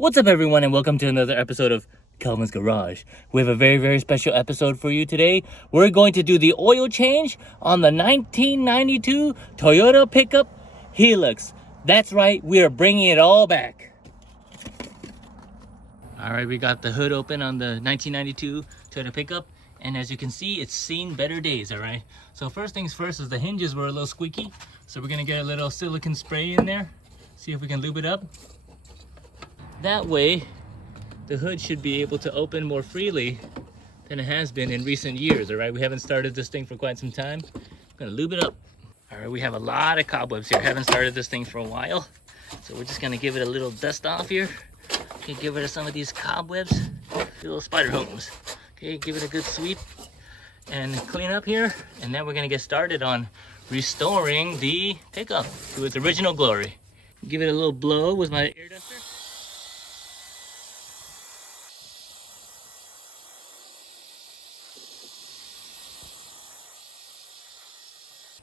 What's up everyone and welcome to another episode of Calvin's Garage. We have a very special episode for you today. We're going to do the oil change on the 1992 Toyota pickup Hilux. That's right, we are bringing it all back. Alright, we got the hood open on the 1992 Toyota pickup, and as you can see, it's seen better days, alright? So first things first is the hinges were a little squeaky, so we're going to get a little silicone spray in there, see if we can lube it up. That way, the hood should be able to open more freely than it has been in recent years, all right? We haven't started this thing for quite some time. I'm gonna lube it up. All right, we have a lot of cobwebs here. Haven't started this thing for a while. So we're just gonna give it a little dust off here. Okay, get rid of some of these cobwebs, little spider homes. Okay, give it a good sweep and clean up here. And then we're gonna get started on restoring the pickup to its original glory. Give it a little blow with my air duster.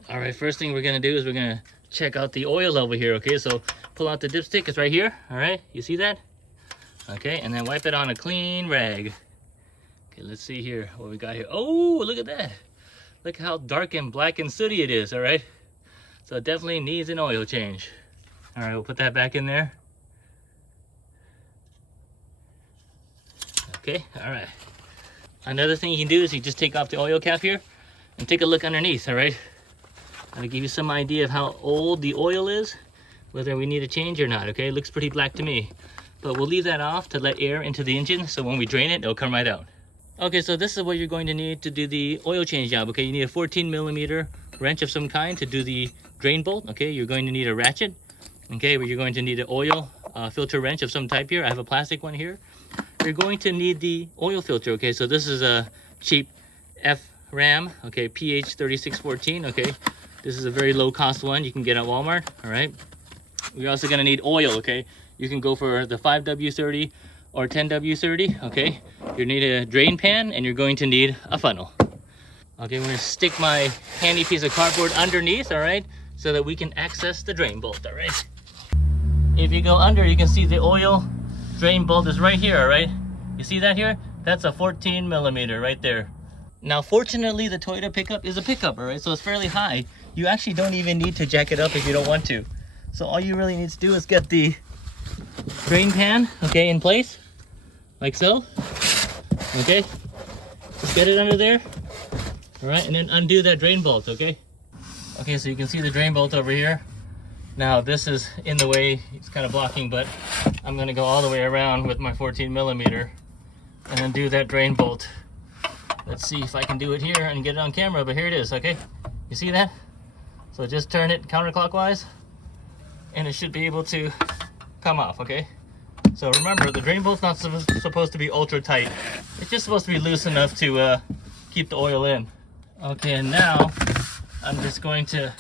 All right, first thing we're gonna do is we're gonna check out the oil level here, okay? So pull out the dipstick, it's right here, all right? You see that? Okay, and then wipe it on a clean rag. Okay, let's see here what we got here. Oh, look at that. Look how dark and black and sooty it is, all right? So it definitely needs an oil change. All right, we'll put that back in there. Okay, all right. Another thing you can do is you just take off the oil cap here and take a look underneath, all right? To give you some idea of how old the oil is, whether we need a change or not, okay? It looks pretty black to me, but we'll leave that off to let air into the engine, so when we drain it, it'll come right out. Okay, so this is what you're going to need to do the oil change job, okay? You need a 14mm wrench of some kind to do the drain bolt, okay? You're going to need a ratchet, okay? You're going to need an oil filter wrench of some type here. I have a plastic one here. You're going to need the oil filter, okay? So this is a cheap F-Ram, okay? PH3614, okay? This is a very low cost one you can get at Walmart, all right? We're also gonna need oil, okay? You can go for the 5W30 or 10W30, okay? You need a drain pan and you're going to need a funnel. Okay, I'm gonna stick my handy piece of cardboard underneath, all right? So that we can access the drain bolt, all right? If you go under, you can see the oil drain bolt is right here, all right? You see that here? That's a 14mm right there. Now, fortunately, the Toyota pickup is a pickup, all right? So it's fairly high. You actually don't even need to jack it up if you don't want to. So all you really need to do is get the drain pan, okay, in place, like so, okay? Just get it under there, all right? And then undo that drain bolt, okay? Okay, so you can see the drain bolt over here. Now, this is in the way, it's kind of blocking, but I'm gonna go all the way around with my 14mm and then do that drain bolt. Let's see if I can do it here and get it on camera, but here it is, okay? You see that? So just turn it counterclockwise and it should be able to come off, okay? So remember, the drain bolt's not supposed to be ultra tight. It's just supposed to be loose enough to keep the oil in. Okay, and now I'm just going to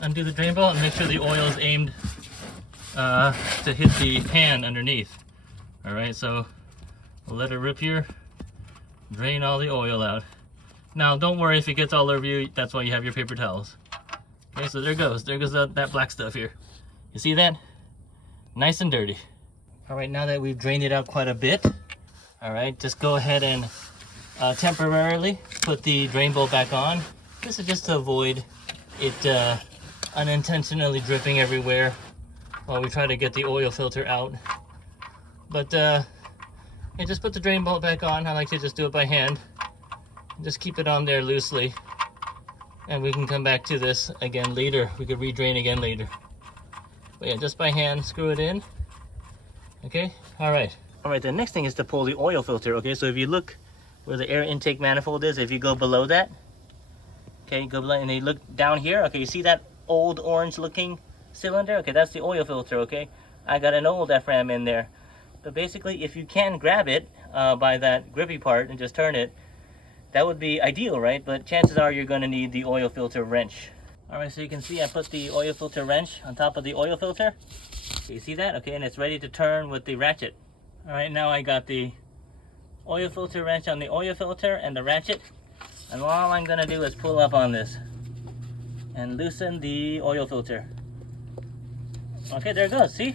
undo the drain bolt and make sure the oil is aimed to hit the pan underneath. All right, so we'll let it rip here. Drain all the oil out. Now, don't worry if it gets all over you. That's why you have your paper towels. Okay, so there goes that black stuff here. You see that? Nice and dirty. All right, now that we've drained it out quite a bit, all right, just go ahead and temporarily put the drain bolt back on. This is just to avoid it unintentionally dripping everywhere while we try to get the oil filter out. But yeah, just put the drain bolt back on. I like to just do it by hand. Just keep it on there loosely. And we can come back to this again later. We could redrain again later. But yeah, just by hand, screw it in. Okay, all right. All right, the next thing is to pull the oil filter, okay? So if you look where the air intake manifold is, if you go below that, okay, go below, and you look down here, okay, you see that old orange looking cylinder? Okay, that's the oil filter, okay? I got an old F-Ram in there. But basically, if you can grab it by that grippy part and just turn it, that would be ideal, right? But chances are you're going to need the oil filter wrench. All right, so you can see I put the oil filter wrench on top of the oil filter. Okay, you see that? Okay, and it's ready to turn with the ratchet. All right, now I got the oil filter wrench on the oil filter and the ratchet. And all I'm going to do is pull up on this and loosen the oil filter. Okay, there it goes, see?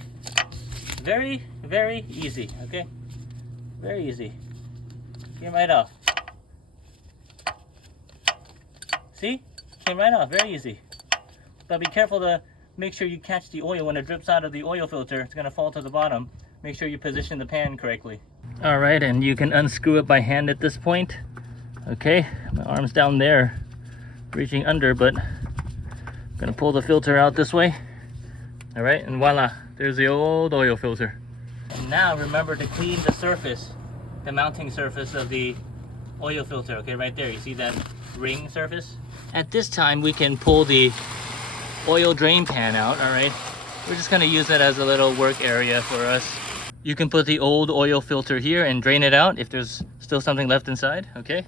Very, very easy, okay? Very easy. Came right off. See? Came right off, very easy. But be careful to make sure you catch the oil when it drips out of the oil filter. It's gonna fall to the bottom. Make sure you position the pan correctly. All right, and you can unscrew it by hand at this point. Okay, my arm's down there, reaching under, but I'm gonna pull the filter out this way. All right, and voila, there's the old oil filter. And now remember to clean the surface, the mounting surface of the oil filter, okay, right there. You see that ring surface? At this time, we can pull the oil drain pan out, all right? We're just gonna use that as a little work area for us. You can put the old oil filter here and drain it out if there's still something left inside, okay?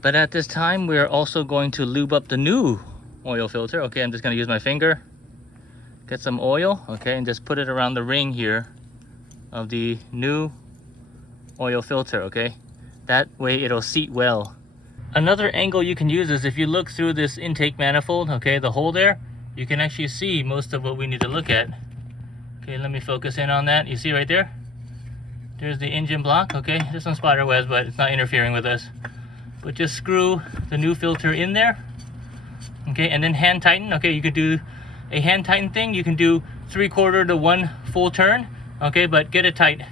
But at this time, we're also going to lube up the new oil filter. Okay, I'm just gonna use my finger, get some oil, okay, and just put it around the ring here of the new oil filter, okay? That way it'll seat well. Another angle you can use is if you look through this intake manifold, okay, the hole there, you can actually see most of what we need to look at. Okay, let me focus in on that. You see right there? There's the engine block, okay? There's some spider webs, but it's not interfering with us. But just screw the new filter in there, okay, and then hand tighten. Okay, you could do a hand tighten thing. You can do 3/4 to 1 full turn, okay, but get it tight,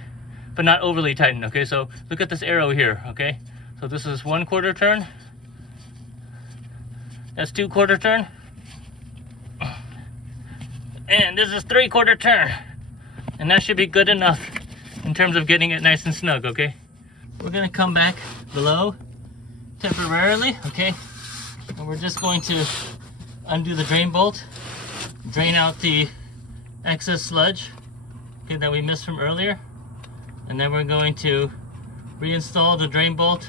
but not overly tighten, okay? So look at this arrow here, okay? So this is 1/4 turn. That's 2/4 turn. And this is 3/4 turn. And that should be good enough in terms of getting it nice and snug, okay? We're gonna come back below temporarily, okay? And we're just going to undo the drain bolt, drain out the excess sludge, okay, that we missed from earlier. And then we're going to reinstall the drain bolt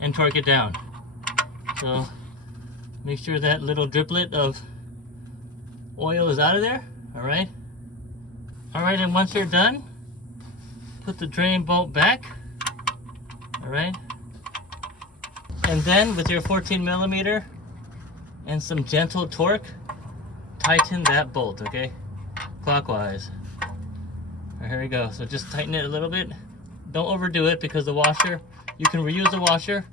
and torque it down. So make sure that little driplet of oil is out of there, all right? All right, and once you're done, put the drain bolt back, all right? And then with your 14mm and some gentle torque, tighten that bolt, okay? Clockwise. All right, here we go. So just tighten it a little bit. Don't overdo it because the washer, you can reuse the washer,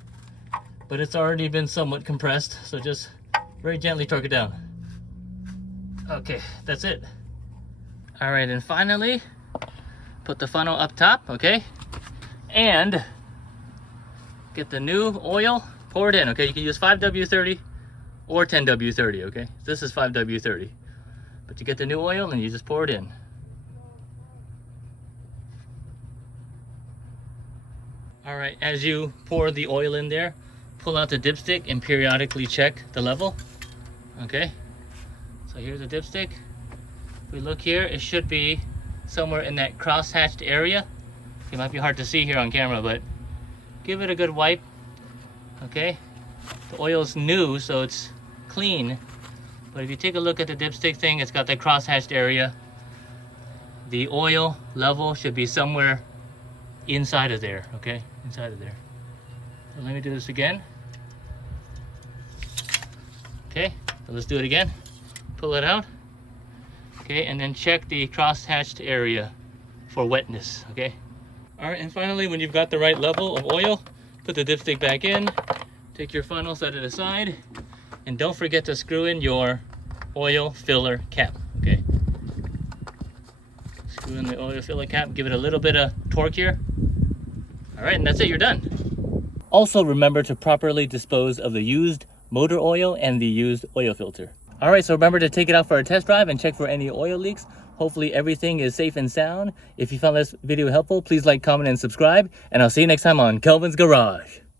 but it's already been somewhat compressed. So just very gently torque it down. Okay, that's it. All right, and finally, put the funnel up top, okay? And get the new oil, pour it in, okay? You can use 5W30 or 10W30, okay? This is 5W30. But you get the new oil and you just pour it in. All right, as you pour the oil in there, pull out the dipstick and periodically check the level, okay? So here's the dipstick. If we look here, it should be somewhere in that cross-hatched area. It might be hard to see here on camera, but give it a good wipe, okay? The oil's new, so it's clean. But if you take a look at the dipstick thing, it's got that cross-hatched area. The oil level should be somewhere inside of there, okay? Inside of there. So let me do this again. Okay, so let's do it again. Pull it out. Okay, and then check the cross-hatched area for wetness, okay? All right, and finally, when you've got the right level of oil, put the dipstick back in, take your funnel, set it aside, and don't forget to screw in your oil filler cap, okay? Screw in the oil filler cap, give it a little bit of torque here. All right, and that's it, you're done. Also remember to properly dispose of the used motor oil and the used oil filter. All right, so remember to take it out for a test drive and check for any oil leaks. Hopefully everything is safe and sound. If you found this video helpful, please like, comment, and subscribe. And I'll see you next time on Kelvin's Garage.